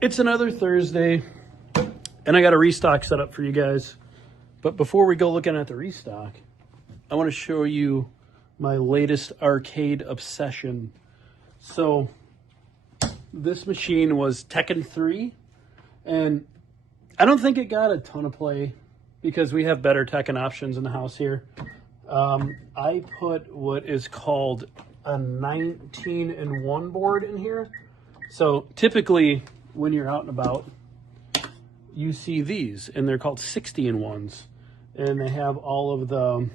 It's another Thursday, and I got a restock set up for you guys. But before we go looking at the restock, I want to show you my latest arcade obsession. So this machine was Tekken 3, and I don't think it got a ton of play because we have better Tekken options in the house here. I put what is called a 19-in-1 board in here. So typically when you're out and about, you see these, and they're called 60-in-1s. And they have all of the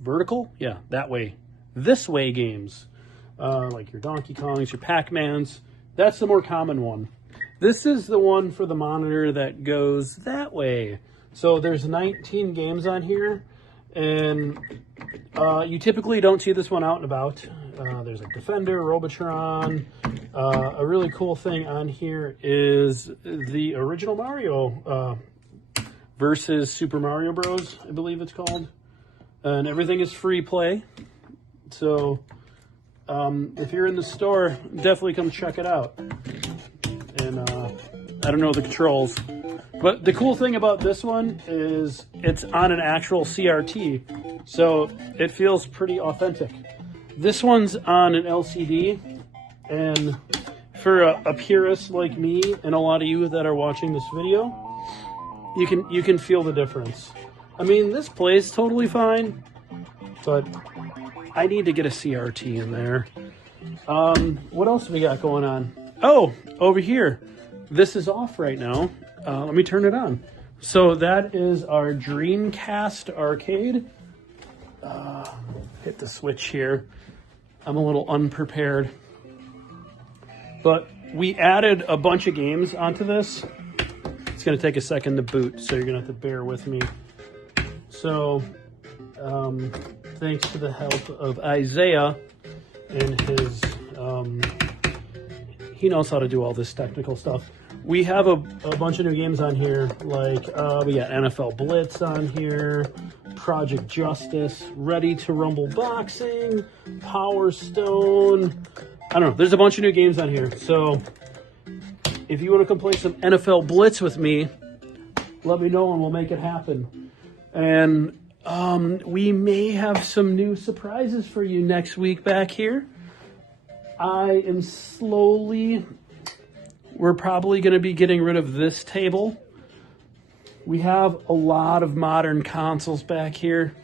vertical, yeah, that way, this way games, like your Donkey Kongs, your Pac-Mans. That's the more common one. This is the one for the monitor that goes that way. So there's 19 games on here, and you typically don't see this one out and about. There's like Defender, Robotron. A really cool thing on here is the original Mario versus Super Mario Bros, I believe it's called. And everything is free play. So if you're in the store, definitely come check it out. And I don't know the controls, but the cool thing about this one is it's on an actual CRT, so it feels pretty authentic. This one's on an LCD, and for a purist like me and a lot of you that are watching this video, you can feel the difference. I mean, this plays totally fine, but I need to get a CRT in there. What else we got going on? Oh, over here. This is off right now. Let me turn it on. So that is our Dreamcast arcade. Hit the switch here. I'm a little unprepared. But we added a bunch of games onto this. It's going to take a second to boot, so you're going to have to bear with me. So, thanks to the help of Isaiah and his, he knows how to do all this technical stuff. We have a bunch of new games on here, like we got NFL Blitz on here, Project Justice, Ready to Rumble Boxing, Power Stone. I don't know, there's a bunch of new games on here. So if you want to come play some NFL Blitz with me, let me know and we'll make it happen. And we may have some new surprises for you next week back here. I am we're probably going to be getting rid of this table. We have a lot of modern consoles back here.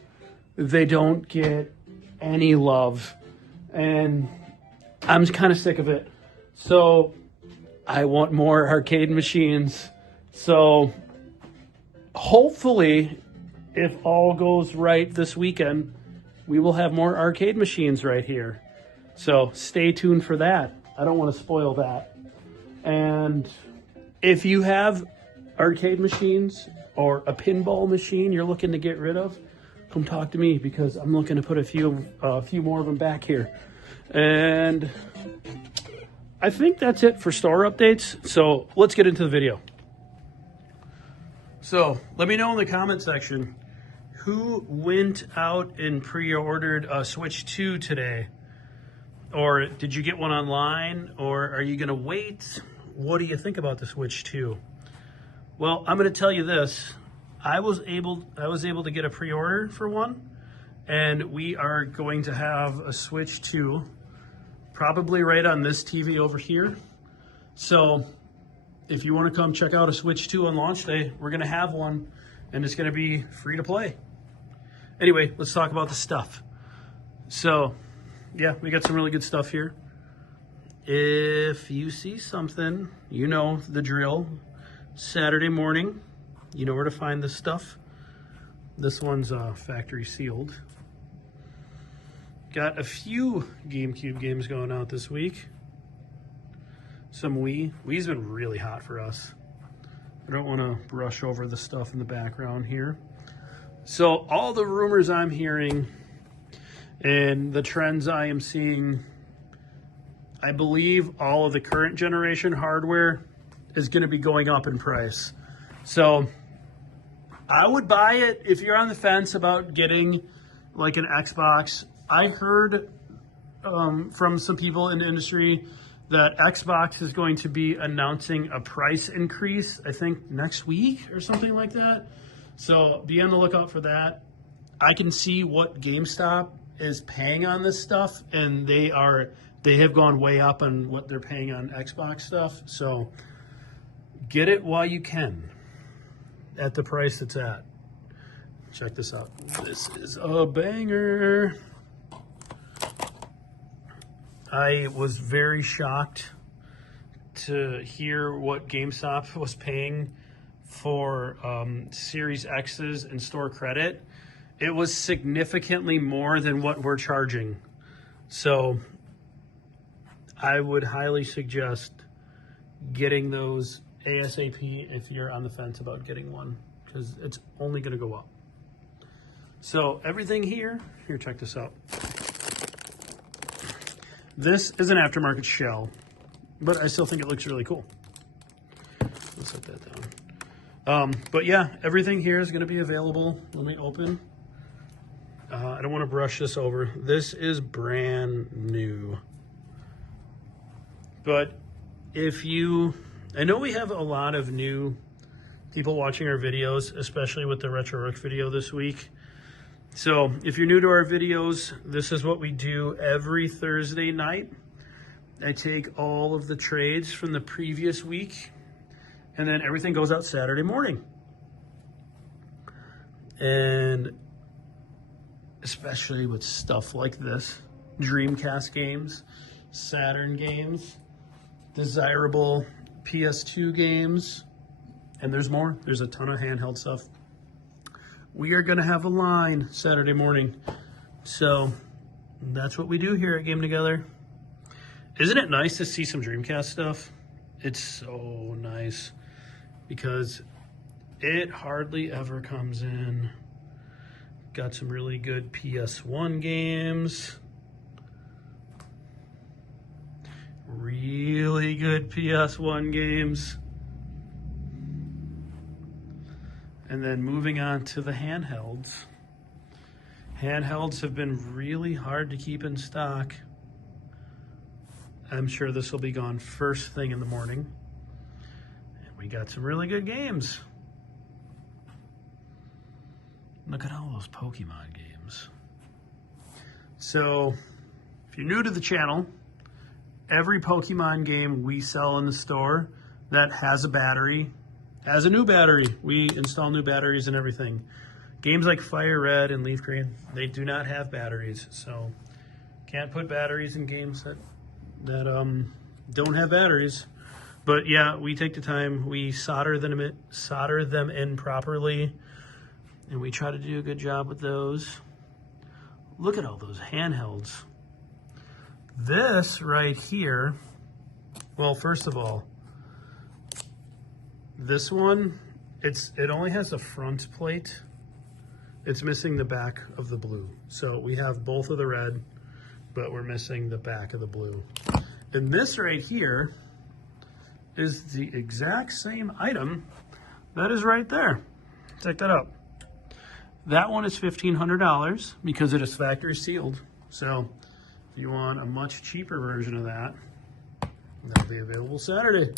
They don't get any love, and I'm kind of sick of it. So I want more arcade machines. So hopefully, if all goes right this weekend, we will have more arcade machines right here. So stay tuned for that. I don't want to spoil that. And if you have arcade machines or a pinball machine you're looking to get rid of, come talk to me, because I'm looking to put a few more of them back here. And I think that's it for store updates. So let's get into the video. So let me know in the comment section who went out and pre-ordered a Switch 2 today. Or did you get one online, or are you going to wait? What do you think about the Switch 2? Well, I'm going to tell you this. I was able to get a pre-order for one, and we are going to have a Switch 2 probably right on this TV over here. So if you want to come check out a Switch 2 on launch day, we're going to have one, and it's going to be free to play. Anyway, let's talk about the stuff. So yeah, we got some really good stuff here. If you see something, you know the drill. Saturday morning, you know where to find this stuff. This one's factory sealed. Got a few GameCube games going out this week. Some Wii. Wii's been really hot for us. I don't want to brush over the stuff in the background here. So all the rumors I'm hearing and the trends I am seeing, I believe all of the current generation hardware is going to be going up in price. So I would buy it if you're on the fence about getting like an Xbox. I heard from some people in the industry that Xbox is going to be announcing a price increase, I think next week or something like that. So be on the lookout for that. I can see what GameStop is paying on this stuff, and they have gone way up on what they're paying on Xbox stuff. So get it while you can at the price it's at. Check this out. This is a banger. I was very shocked to hear what GameStop was paying for Series X's and store credit. It was significantly more than what we're charging. So I would highly suggest getting those ASAP if you're on the fence about getting one, because it's only going to go up. So everything here, check this out. This is an aftermarket shell, but I still think it looks really cool. Let's set that down. But yeah, everything here is going to be available when we open. I don't want to brush this over. This is brand new. But I know we have a lot of new people watching our videos, especially with the Retro Rook video this week. So if you're new to our videos, this is what we do every Thursday night. I take all of the trades from the previous week, and then everything goes out Saturday morning. And especially with stuff like this, Dreamcast games, Saturn games, desirable PS2 games, and there's more. There's a ton of handheld stuff. We are going to have a line Saturday morning. So that's what we do here at Game Together. Isn't it nice to see some Dreamcast stuff? It's so nice because it hardly ever comes in. Got some really good PS1 games. Really good PS1 games. And then moving on to the handhelds. Handhelds have been really hard to keep in stock. I'm sure this will be gone first thing in the morning. And we got some really good games. Look at all those Pokemon games. So, if you're new to the channel, every Pokemon game we sell in the store that has a battery has a new battery. We install new batteries and everything. Games like Fire Red and Leaf Green, they do not have batteries, so can't put batteries in games that don't have batteries. But yeah, we take the time, we solder them in properly, and we try to do a good job with those. Look at all those handhelds. This right here, well, first of all, this one, it only has a front plate. It's missing the back of the blue. So we have both of the red, but we're missing the back of the blue. And this right here is the exact same item that is right there. Check that out. That one is $1,500 because it is factory sealed. So if you want a much cheaper version of that, that'll be available Saturday.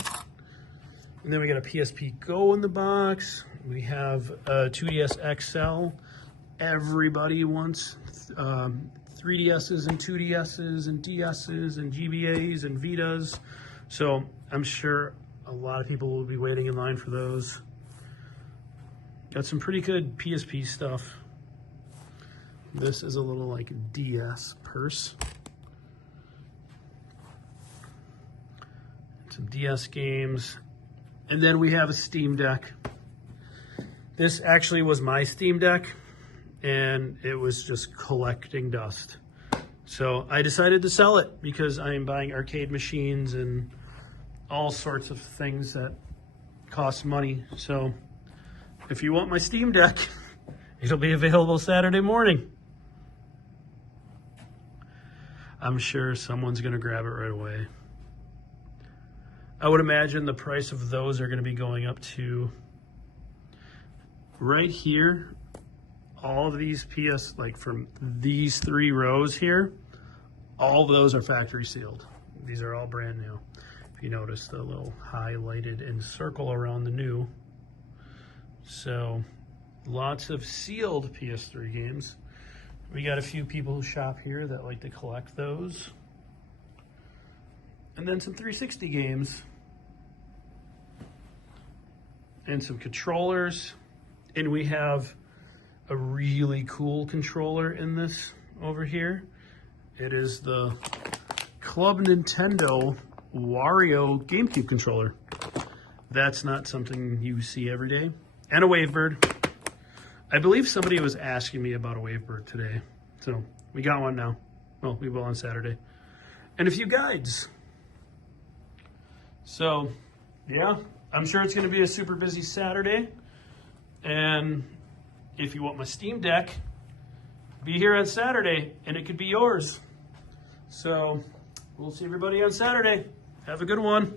And then we got a PSP Go in the box. We have a 2DS XL. Everybody wants 3DSs and 2DSs and DSs and GBAs and Vitas. So I'm sure a lot of people will be waiting in line for those. Got some pretty good PSP stuff. This is a little like DS purse. Some DS games. And then we have a Steam Deck. This actually was my Steam Deck, and it was just collecting dust. So I decided to sell it because I am buying arcade machines and all sorts of things that cost money. So if you want my Steam Deck, it'll be available Saturday morning. I'm sure someone's gonna grab it right away. I would imagine the price of those are going to be going up to right here. All of these like from these 3 rows here, all of those are factory sealed. These are all brand new. If you notice the little highlighted and circle around the new. So lots of sealed PS3 games. We got a few people who shop here that like to collect those. And then some 360 games. And some controllers. And we have a really cool controller in this over here. It is the Club Nintendo Wario GameCube controller. That's not something you see every day. And a Wavebird. I believe somebody was asking me about a Wavebird today. So we got one now. Well, we will on Saturday. And a few guides. So, yeah, I'm sure it's going to be a super busy Saturday. And if you want my Steam Deck, be here on Saturday and it could be yours. So we'll see everybody on Saturday. Have a good one.